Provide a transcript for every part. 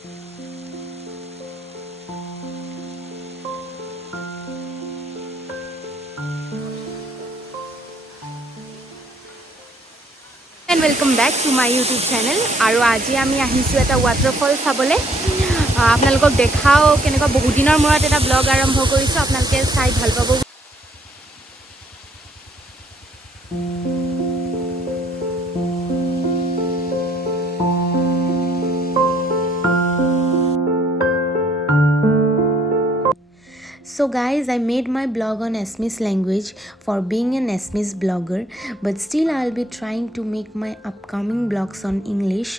And welcome back to my YouTube channel. আৰু আজি আমি আহিছো এটা waterfall চাবলে। আপোনালোকক দেখাও কেনেকুৱা বহুত দিনৰ মূৰত এটা ব্লগ আৰম্ভ কৰিছো, আপোনালোকে চাই ভাল পাব। So guys, I made my blog on Assamese language for being an Assamese blogger, but still I'll be trying to make my upcoming blogs on English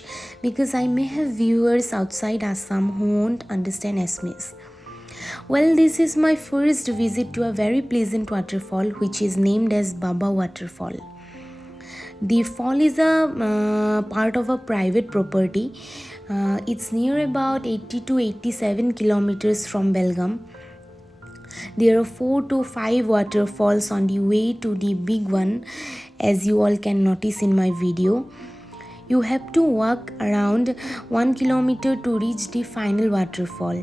because I may have viewers outside Assam who won't understand Assamese. Well, this is my first visit to a very pleasant waterfall which is named as Baba Waterfall. The fall is a part of a private property. It's near about 80 to 87 kilometers from Belgaum. There are 4 to 5 waterfalls on the way to the big one, as you all can notice in my video. You have to walk around 1 kilometer to reach the final waterfall.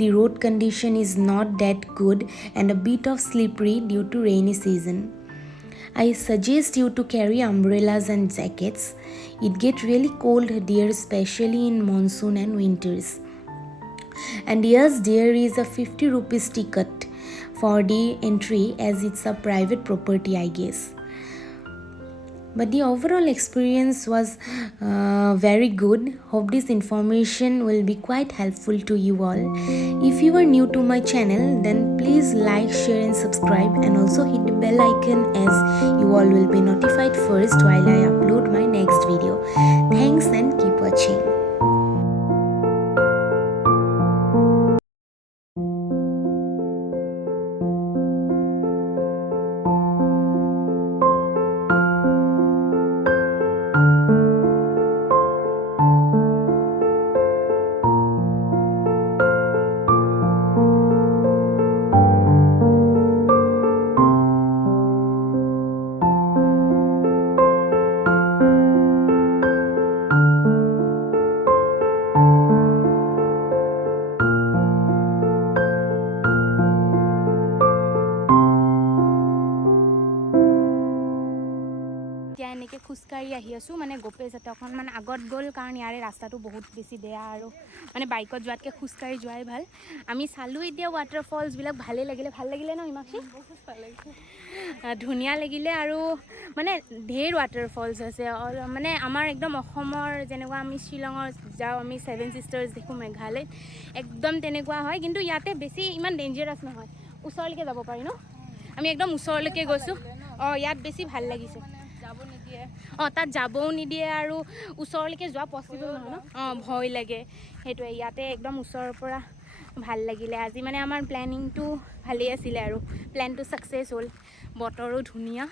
The road condition is not that good and a bit of slippery due to rainy season. I suggest you to carry umbrellas and jackets. It gets really cold there, especially in monsoon and winters. And yes, there is a 50 rupees ticket for the entry as it's a private property, I guess. But the overall experience was very good. Hope this information will be quite helpful to you all. If you are new to my channel, then please like, share and subscribe, and also hit the bell icon as you all will be notified first while I upload my next video. Thanks and keep watching. এতিয়া এনেকৈ খোজকাঢ়ি আহি আছোঁ, মানে গোপে যাতে অকণমান আগত গ'ল কাৰণ ইয়াৰে ৰাস্তাটো বহুত বেছি বেয়া আৰু মানে বাইকত যোৱাতকৈ খোজকাঢ়ি যোৱাই ভাল। আমি চালোঁ এতিয়া ৱাটাৰফলছবিলাক ভালেই লাগিলে। ভাল লাগিলে ন ইমানখিনি? বহুত ভাল লাগিলে, ধুনীয়া লাগিলে। আৰু মানে ঢেৰ ৱাটাৰফলছ আছে, মানে আমাৰ একদম অসমৰ যেনেকুৱা আমি শ্বিলঙত যাওঁ, আমি 7 Sisters দেখোঁ মেঘালয়ত, একদম তেনেকুৱা হয়। কিন্তু ইয়াতে বেছি ইমান ডেঞ্জাৰাছ নহয়, ওচৰলৈকে যাব পাৰি ন। আমি একদম ওচৰলৈকে গৈছোঁ। ইয়াত বেছি ভাল লাগিছে। তাত যাবও নিদিয়ে আৰু ওচৰলৈকে যোৱা পচিবল নহয় ন, ভয় লাগে সেইটোৱে। ইয়াতে একদম ওচৰৰ পৰা ভাল লাগিলে। আজি মানে আমাৰ প্লেনিংটো ভালেই আছিলে আৰু প্লেনটো ছাকচেছ হ'ল, বতৰো ধুনীয়া।